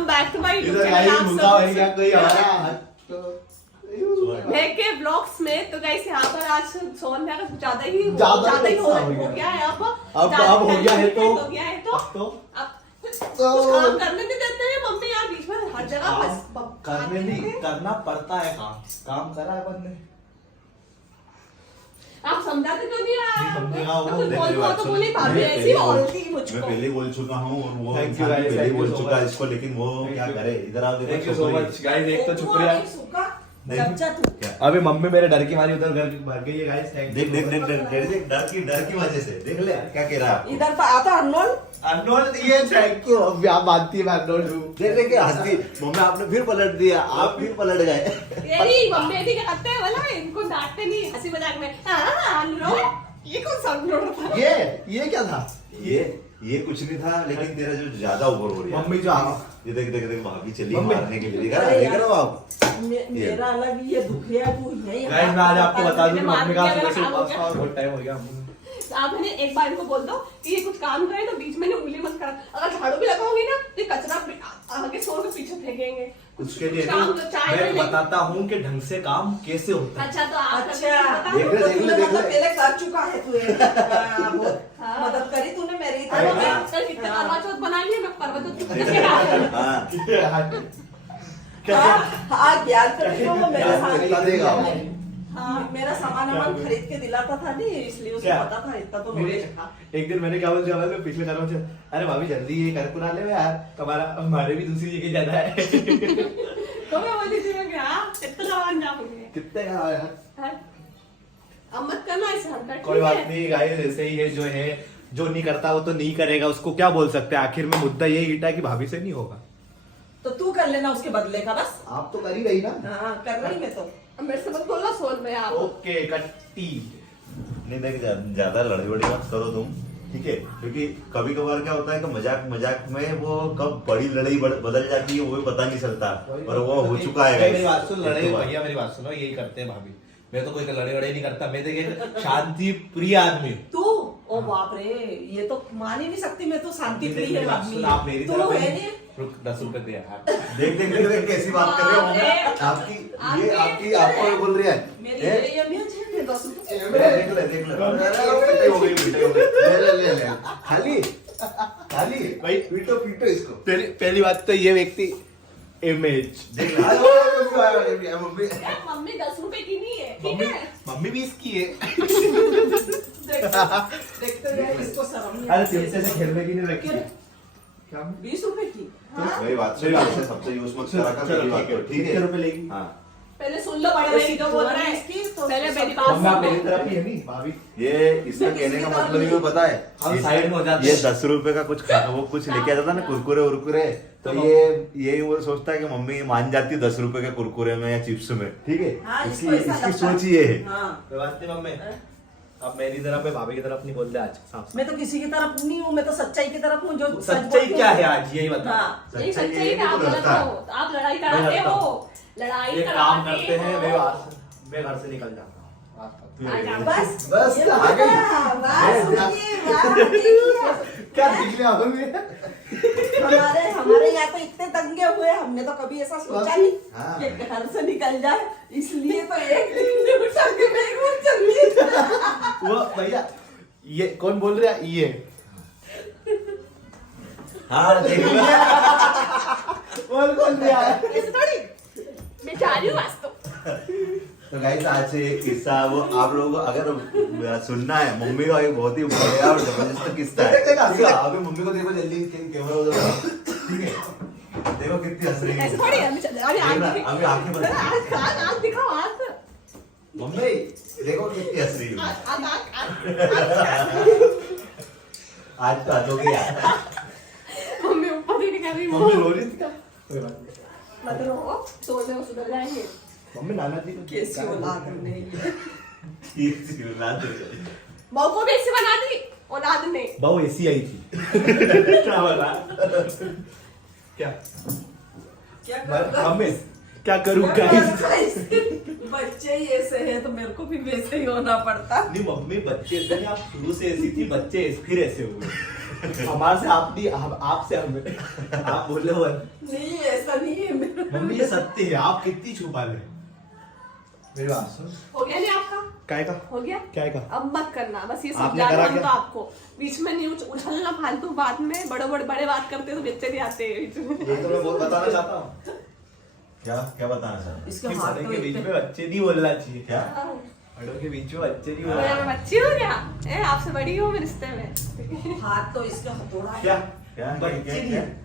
Welcome back to my YouTube इधर channel. Guys मुका है क्या कोई हमारा मैं के ब्लॉग्स में तो गाइस यहाँ पर आज सोन भैया का ज्यादा ही हो गया है। अब हो गया है तो हो गया है तो अब कुछ तो काम करने नहीं देते हैं मम्मी यार, बीच में हर जगह बस करने नहीं करना पड़ता है काम करा है बंदे। आप समझाते क्यों नहीं यार? समझेगा वो। कुछ बोल तो बोली भाभी ऐसी बोलती मैं मुझको। पहले बोल चुका हूँ और वो Thank you इंसान भी guys, पहले thank you बोल so चुका है much. इसको, लेकिन वो क्या करे। इधर आओ thank you so much guys, एक तो शुक्रिया। क्या? अभी मम्मी मेरे डर की मारी उधर घर भर गई है गाइस। थैंक देख देख देख देख देख देख, डर की वजह से देख ले क्या कह रहा है। इधर पर आता अनमोल अनोल्ड ये थैंक यू। अब आप मानती है मैं अनोल्ड हूं। देख देख के हंसती मम्मी, आपने फिर पलट दिया, आप फिर पलट गए। तेरी मम्मी ऐसी क्या करते हैं वाला, इनको डांटते नहीं हंसी मजाक में। हां अनुरोध, ये कौन सा अनुरोध था? ये क्या था? ये कुछ नहीं था, लेकिन तेरा जो ज्यादा ओवर हो रही है। मम्मी जो ये देख देख देख भाभी चली मम्मी। मारने के लिए। देख रहे हो आप? मेरा अलग ये दुख गया तू नहीं। गाइस मैं आज आपको बता दूं कि मम्मी का मार सुबह से दिया, उपास था और बहुत टाइम हो गया। आप मैंने एक बार इनको बोल दो कि ये कुछ काम करे तो बीच में ना उंगली मत करा। अगर झाड़ू भी लगाओगे ना तो ये कचरा आगे छोड़ के पीछे फेंकेंगे। उसके लिए काम तो चाय में मैं ले- बताता हूँ कि ढंग से काम कैसे होता है। अच्छा तो आप अच्छा बता देख दो। ले, देख ले, देख ले। मतलब पहले कर चुका है तू ये। हाँ। मदद करी तूने मेरी अरे मैं तरफ। कल कितने करवा चौथ बना लिए, मैं करवा चौथ कितने करा। हाँ हाँ ज्ञान करके वो मेरे ज्ञान साथ करता देगा। हाँ मेरा सामान वामान खरीद के दिलाता था नहीं, इसलिए उसे क्या? पता था इतना तो मेरे नॉलेज था। एक दिन मैंने क्या बोला मैं पिछले घर में अरे भाभी जल्दी ये घर पुरा ले यार, तुम्हारा हमारे भी दूसरी जगह जाना है। तो मैं बोली थी मैं क्या इतना जवान जाऊंगी। कितने का यार? अब मत करना ऐसे हरकत। कोई बात नहीं गाइस, ऐसे ही है जो नहीं करता वो तो नहीं करेगा, उसको क्या बोल सकते हैं। आखिर में मुद्दा यही हिटा कि भाभी से नहीं होगा। तो तू कर लेना उसके बदले का बस। आप तो कर ही रही ना। हाँ कर रही मैं तो। अब मेरे से मत बोलना सोन में आप। ओके कट्टी। नहीं देख, ज्यादा लड़ाई वड़ी मत करो तुम, ठीक है? क्योंकि कभी कभार क्या होता है कि मजाक मजाक में वो कब बड़ी लड़ाई बदल जाती है वो भी पता नहीं चलता, और वो हो चुका है मेरी guys। बात सुन, लड़ाई एक तो भैया मेरी बात सुनो, यही करते हैं भाभी। मैं तो कोई लड़ाई वड़ाई नहीं करता, मैं देखिए शांति प्रिय आदमी हूँ। तू ओ बाप रे, ये तो मान ही नहीं सकती। मैं तो शांति प्रिय है आदमी। आप मेरी तू तरफ है नहीं। 10 रुपए दे यार। देख देख देख देख कैसी बात कर रहे हो मम्मी। आपकी ये आपकी आपको बोल रही है। मेरी ये अमीर है 10 रुपए। देख ले देख ले। पिटाई हो गई, पिटाई हो गई। ले ले ले ले। खाली खाली भाई पीटो पीटो इसको। पहली बात तो ये व्यक्ति इमेज देख ले। मम्मी यार मम्मी 10 रुपए की नहीं है, ठीक मम्मी है? मम्मी भी इसकी है। देखते हुए इसको शर्म नहीं अरे आती। चिमटे से खेलने की नहीं रखी है। क्या 20 रुपए की। मेरी बात सुन, ऐसे सबसे यूज मत करा कर, मेरी बात करो, ठीक है? कितने रुपए लेगी? हाँ पहले सुन लो बड़े भाई जो बोल रहे हैं। इसकी तो पहले मेरी सब- बात मम्मी आप सुनो। मेरी तरफ ही है नहीं भाभी। ये इसका कहने का मतलब ये पता है, हम इस- साइड में हो जाते ये हैं। 10 रुपए का कुछ वो कुछ लेके आता था ना, कुरकुरे उरकुरे, तो ये वो सोचता है कि मम्मी मान जाती है 10 रुपए के कुरकुरे में या चिप्स में, ठीक है? हाँ, इसकी इसको ऐसा इसकी लगता है। सोच ये है। हाँ कोई बात नहीं मम्मी, अब मेरी तरफ है, भाभी की तरफ नहीं बोलते आज साफ। मैं तो किसी की तरफ नहीं हूँ, मैं तो सच्चाई की तरफ हूँ। जो सच सच्चाई बोलती क्या हूँ। है आज यही बता। हाँ यही सच्चाई सच्चाई ये है, है आप कि वो गलत लड़ता है। हो, आप लड़ाई मैं कराते लड़ता हो, लड़ाई एक काम कराते करते हैं, हो। मैं घर से निकल जाता हूँ। बस बस ये आ गई। बस ये बात देखिए। क्या दिख रहा हमारे यहाँ तो इतने दंगे हुए, हमने तो कभी ऐसा सोचा नहीं हाँ। कि घर से निकल जाए। इसलिए तो एक दिन में उठा के मैं एक बार चली था। वो भैया ये कौन बोल रहा है? ये हाँ देख लो। बोल कौन रहा है? ऐसे थोड़ी मैं जा रही हूँ आज तो। तो गाइस आज से एक किस्सा वो आप लोगों को अगर सुनना है, मम्मी का एक बहुत ही बढ़िया और जबरदस्त किस्सा है। देख, ठीक है? अभी मम्मी को देखो जल्दी कैमरा उधर, ठीक है? देखो कितनी हंस रही ऐसे है। थोड़ी अभी अभी आंखें बंद। आज दिखाओ आज। मम्मी देखो कितनी हंस रही है। आज तो हंसोगे यार। मम्मी ऊपर ही नहीं कर रही वो। मम्मी रो रही थी क्या? कोई बात नहीं। मत रो, सोने में सुधर जाएंगे। मम्मी नाना जी को कैसी औलाद हमने ये। ये चिल्लाते हैं। बहू को भी ऐसी बना दी औलाद ने। बहू ऐसी आई थी। क्या बोला? क्या क्या करूँ? मम्मी क्या करूँ क्या गाइस? करूँ? बच्चे ही ऐसे हैं तो मेरे को भी वैसे ही होना पड़ता। नहीं मम्मी बच्चे ऐसे नहीं, आप शुरू से ऐसी थी, बच्चे फिर ऐसे हुए। हमारे से आपसे हमें आप बोले हो नहीं ऐसा नहीं है मेरा। मम्मी ये सत्य है, आप कितनी छुपा ले। मेरी बात सुन। हो गया नहीं आपका? काय का? हो गया? क्या का? अब मत करना, बस ये आपने समझा करा रहा हूं क्या? तो आपको बीच में नहीं उछलना फालतू बात में। बड़े बात करते तो बच्चे नहीं आते बीच में। ये तो मैं बहुत बताना चाहता हूँ क्या क्या बताना चाहते इसके कि हाथ बड़े तो के बीच इतने- में बच्चे नहीं बोलना चाहिए। क्या बड़ों के बीच में बच्चे नहीं मैं बोलना बच्ची हूँ क्या? आपसे बड़ी हूँ मैं रिश्ते में। हाथ तो इसका हथौड़ा है। क्या? क्या बच्चे क्या नहीं क्या है।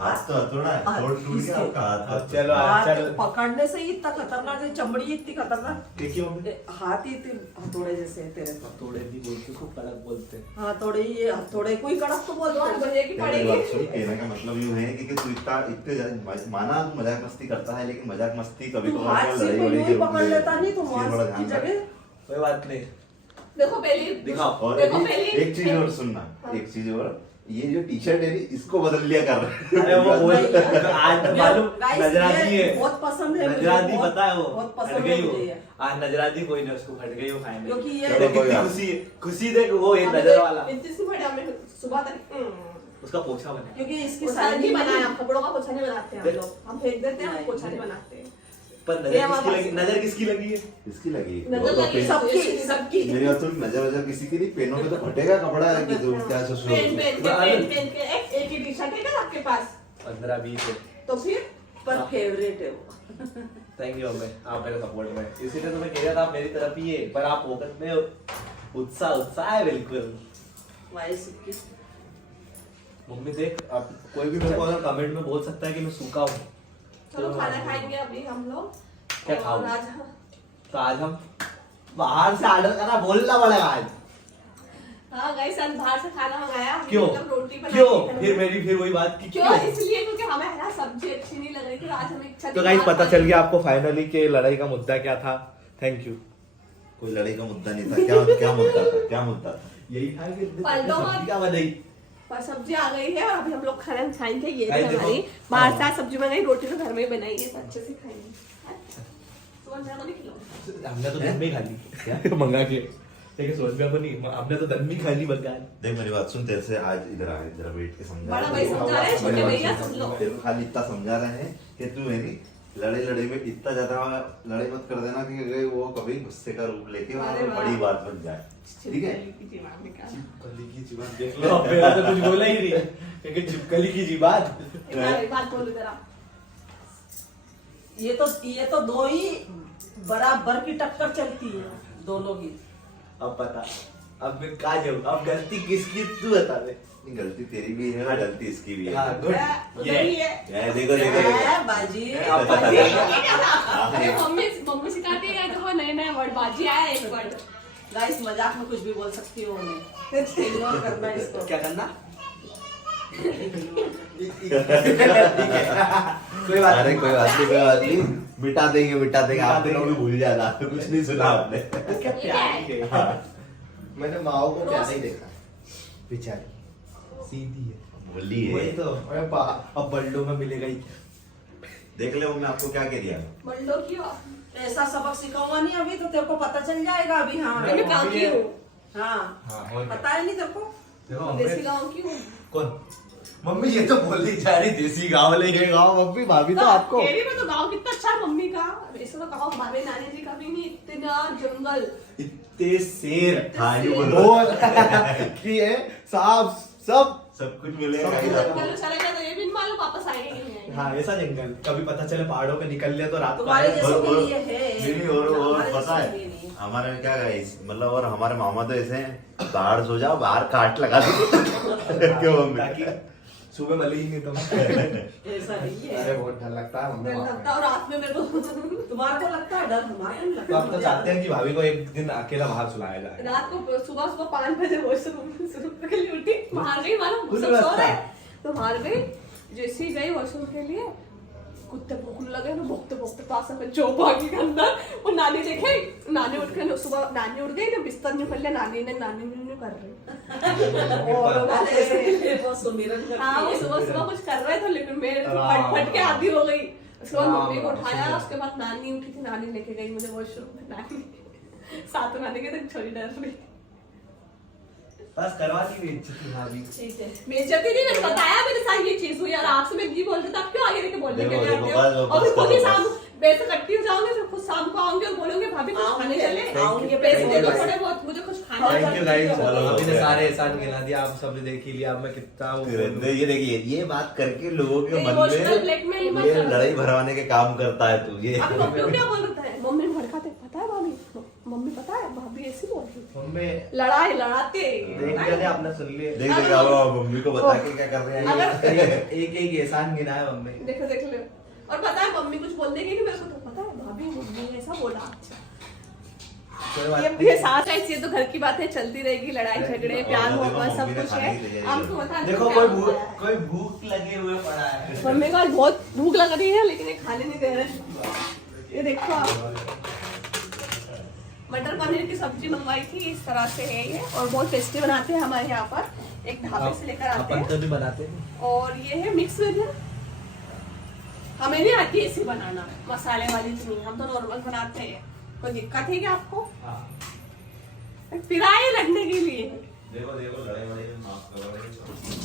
हाथ तो हथौड़ा है, हाथ तोड़ टूट गया इसके- आपका हाथ। चलो हाथ चलो पकड़ने से ही इतना खतरनाक है, चमड़ी इतनी खतरनाक। देखिए मम्मी हाथ ही इतने हथौड़े जैसे है तेरे को। थोड़े नहीं बोलते, खूब कड़क बोलते हैं। हथौड़े ये हथौड़े कोई कड़क तो बोल बहुत बजे की मेरी बात सुन, पड़ेगी। कहने का मतलब यूं है कि तू इतने माना तू मजाक मस्ती करता है, लेकिन मजाक मस्ती कभी तू कभार हाथ से कोई यूं ही पकड़ लेता नहीं तो इसलिए थोड़ा मांस ध्यान की रख। जगह। कोई बात नहीं। देखो पहली दिखाओ। और देखो अभी पहली एक चीज और सुनना, एक चीज और, ये जो टी शर्ट है इसको बदल लिया कर रहा अरे वो बोल आज मालूम Guys, नजराती ये है, बहुत पसंद है मुझे, नजराती बहुत- पता है वो बहुत हट पसंद गई है वो मुझे ये। आज नजराती कोई नहीं, उसको हट गई वो खाने क्योंकि ये चलो, कोई कितनी बात खुशी खुशी देख वो एक नजर वाला इतनी सी बड़ी हमें सुबह तक उसका पोछा बना। क्योंकि इसकी पोछा साइज नहीं ही बनाया, बनाया। कपड़ों का पोछा नहीं बनाते हैं हम लोग, हम फेंक देते हैं, हम पोछा नहीं बनाते हैं। पर ये नजर हमारे किसकी पास लगी? नजर किसकी लगी है? इसकी लगी नजर वो तो लगी पेन- सबकी सबकी मेरी बात सुन, नजर वजर किसी की नहीं, पेनों पे तो फटेगा कपड़ा है कि तुम क्या सोच रहे पेन हो। पेन के एक ही टी शर्ट है क्या आपके पास? 15-20 है। तो फिर पर फेवरेट है वो। थैंक यू अम्मे, आप मेरे सपोर्ट में, इसीलिए तो मैं कह रहा था आप मेरी तरफ ही है, पर आप फोकस में उत्साह है बिल्कुल। वाई सिक्की। मम्मी देख, अब कोई भी मेरे को अगर कमेंट में बोल सकता है कि मैं सूखा हूँ, चलो खाना खाएंगे अभी हम लोग। क्या और खाओ? आज तो आज हम बाहर से ऑर्डर करना बोलना पड़ेगा आज। हाँ गाइस, आज बाहर से खाना मंगाया हमने, क्यों? मतलब रोटी बनाई क्यों? थी घर में। फिर वही बात की क्यों? इसलिए क्योंकि हमें है ना सब्जी अच्छी नहीं लग रही थी, आज हमें इच्छा तो थी गाइस बाहर पता खाने चल गया आपको फाइनली कि लड़ाई का मुद्दा क्या था। Thank you. कोई लड़ाई का मुद्दा नहीं था। क्या क्या मुद्दा था? क्या मुद्दा था? यही था कि पलटो मत। सब्जी क्या बनाई। पर सब्जी आ गई है और अभी हम लोग खाना खाएंगे। ये भी गाइस देखो। हमारी बाहर से आज सब्जी बनाई, रोटी तो घर में ही बनाई है, तो अच्छे से खाएंगे। सुबह मेरे को नहीं खिलाओ। हमने तो दिन में ही खा ली क्या मंगा के, लेकिन सोच में नहीं, हमने तो दिन में ही खा ली मंगा के। देख मेरी बात सुन, तेरे से आज इधर आ, इधर बैठ के समझा बड़ा रहे भाई हैं। समझा रहे हैं, छोटे मेरी बात भैया सुन, सुन लो। तेरे को खाली इतना समझा रहे हैं कि तू है नहीं लड़ाई में इतना ज्यादा लड़ाई मत कर देना कि अगर वो कभी गुस्से का रूप लेके और अरे वाह। बड़ी बात बन जाए, ठीक है? छिपकली की जीवान निकाल। चिपकली की जीबात देख लो, अब मेरा तो कुछ बोला ही नहीं, क्योंकि चिपकली की जीबात। एक बात बोलो जरा। ये तो दो ही बराबर की टक्कर चलती है दोनों की। अब पता, अब मैं कहा जाऊँ, अब गलती किसकी तू बता दे। नहीं, गलती तेरी भी है और गलती इसकी भी है। हाँ गुड, उधर ही है। ये देखो देखो देखो। है बाजी। अब पता चल गया। अरे मम्मी सिखाती है तो वो नए नए वर्ड बाजी आया एक वर्ड। गाइस मजाक में कुछ भी बोल सकती हो मैं। इग्नोर करना इसको। क्या करना? कोई बात अरे नहीं। कोई बात नहीं, कोई बात नहीं, मिटा देंगे आप लोग भी भूल जाना, कुछ नहीं सुना आपने। क्या प्यारी है। मैंने माओ को प्यार नहीं देखा, बेचारी सीधी है। बोली वही है। तो, अब बल्डो में मिलेगा ही। देख ले मैं आपको क्या कह दिया। बल्लो क्यों? ऐसा सबक सिखाऊंगा नहीं अभी तो तेरे को पता चल जाएगा अभी। हाँ मैं गाँव की हूँ, हाँ हाँ, और पता है नहीं तेरे को। देखो देसी मम्मी, गाँव की हूँ। कौन? मम्मी ये तो बोल ही जा रही देसी गाँव लेके गाँव, मम्मी भाभी तो आपको मेरी में तो गाँव कितना अच्छा है मम्मी का। ऐसा तो गाँव हमारे नानी जी का भी नहीं, इतना जंगल, इतने शेर हाँ ये बोलो। बोल कि है सांप सब। सब कुछ मिलेगा। सब जंगल चले गए तो ये भी नहीं मालूम वापस आएंगे कि नहीं आएंगे। हाँ ऐसा जंगल, कभी पता चले पहाड़ों पे निकल लिया तो रात को तुम्हारे आए। जैसे के लिए है। नहीं और हमारे पता जैसे के लिए है नहीं है। हमारे में क्या गाइस, मतलब और हमारे मामा तो ऐसे हैं, बाहर सो जाओ बाहर काट लगा दो। क्यों मम्मी? ताकि सुबह मिले ही नहीं तुम। ऐसा नहीं अरे है। बहुत डर लगता है मम्मी डर वहाँ लगता है और रात में मेरे को तुम्हारे को लगता है डर, हमारे को नहीं पे। लगता। तो आप तो चाहते हैं कि भाभी को एक दिन अकेला बाहर सुलाया जाए। रात को सुबह 5 बजे वॉशरूम के लिए उठी, बाहर गई, मालूम कुछ सब सो रास्ता। रहे तो बाहर गई, जैसे ही गई वॉशरूम के लिए कुत्ते भूखने लगे ना, भोंकते भोंकते पास में जो भागी के अंदर। वो नानी देखे, नानी उठ के सुबह नानी उठ गई ना, बिस्तर नहीं खोल लिया, नानी ने कर रही और वो अरे ऐसे- वो सुमिरन करती हाँ वो है। सुबह कुछ कर रहे थे, लेकिन मेरे तो राम, फट के आधी हो गई। उसके बाद राम, मम्मी को उठाया, सुमिरन। उसके बाद नानी उठी थी, नानी लेके गई मुझे वॉशरूम में। नानी साथ में नानी के तक छोड़ी डर रही। बस करवा दी बेइज्जती भाभी। ठीक है। बेइज्जती नहीं, मैंने बताया मेरे साथ ये चीज हुई और आपसे मैं जी बोल रही आप क्यों आगे लेके बोलने के देखो, लिए देखो, आते हो? बस और फिर खुद ही करो, शाम वैसे कट्टी हो जाओगे, फिर खुद शाम को आओगे और बोलोगे भाभी कुछ खाने चले, आऊंगे, पैसे दे दो thank you, थोड़े बहुत, मुझे कुछ खाना थैंक यू गाइस, चलो, भाभी ने okay. सारे एहसान गिना दिया, आप सबने देख ही लिया, अब मैं कितना वो बोलूं। ये देखिए, ये बात करके लोगों के मन Emotional blackmail मत में ये करो। लड़ाई भरवाने के काम करता है तू ये। अभी मम्मी को क्या बोल रहा है? मम्मी ने भड़काते, पता है भाभी, मम्मी पता है भाभी ऐसी बोल रही थी, मम्मी लड़ाई लड़ाते देख लिया, आपने सुन लिए। देख देख अब मम्मी को बता के क्या कर रहे हैं अगर- एक एक एहसान गिनाया मम्मी। देखो देख लो, और पता है मम्मी कुछ बोलने की नहीं, मेरे को तो पता है भाभी मम्मी ने ऐसा बोला। अच्छा कोई बात ये नहीं। साथ है, ये तो घर की बातें चलती रहेगी, लड़ाई झगड़े प्यार देखो, मोहब्बत सब मम्मी ने कुछ खाने है। की तैयारी आपको कर पता है देखो क्या कोई होता भूख है? कोई भूख लगे हुए पड़ा है। मम्मी को आज बहुत भूख लग रही है लेकिन ये खाने नहीं दे रहे। ये देखो आप, मटर पनीर की सब्जी मंगवाई थी, इस तरह से है ये, और बहुत टेस्टी बनाते हैं हमारे यहाँ पर, एक ढाबे से लेकर आते अपन तो हैं। भी बनाते हैं। और ये है मिक्स वेज, हमें नहीं आती ऐसी बनाना, मसाले वाली तो नहीं, हम तो नॉर्मल बनाते हैं। कोई दिक्कत है क्या आपको? पिराए रखने के लिए। देखो देखो लड़ाई वड़ाई में माफ करो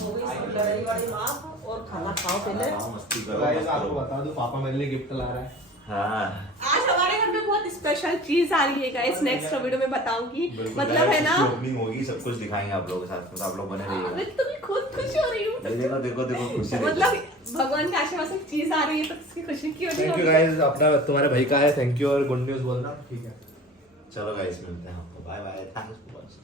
हो गई सब लड़ाई वाड़ी माफ, और खाना खाओ पहले। हाँ, मस्ती करो गाइस मत आपको करो। बता दूं, पापा मेरे लिए गिफ्ट ला रहा है। हाँ आज हमारे घर में बहुत स्पेशल चीज आ रही है गाइस, नेक्स्ट वीडियो में बताऊंगी। बिल्कुल, मतलब है ना, ओपनिंग होगी, सब कुछ दिखाएंगे आप लोगों के साथ, तो आप लोग बने मैं रहिए। तो भी खुद खुश हो रही हूँ। देखो देखो देखो खुशी देखो। मतलब भगवान के आशीर्वाद से एक चीज आ रही है तो इसकी खुशी क्यों नहीं थैंक यू होगी? गाइस, अपना तुम्हारे भाई का है, थैंक यू, और गुड न्यूज बोलना। ठीक है, चलो गाइस मिलते हैं आपको, bye bye, thanks for watching.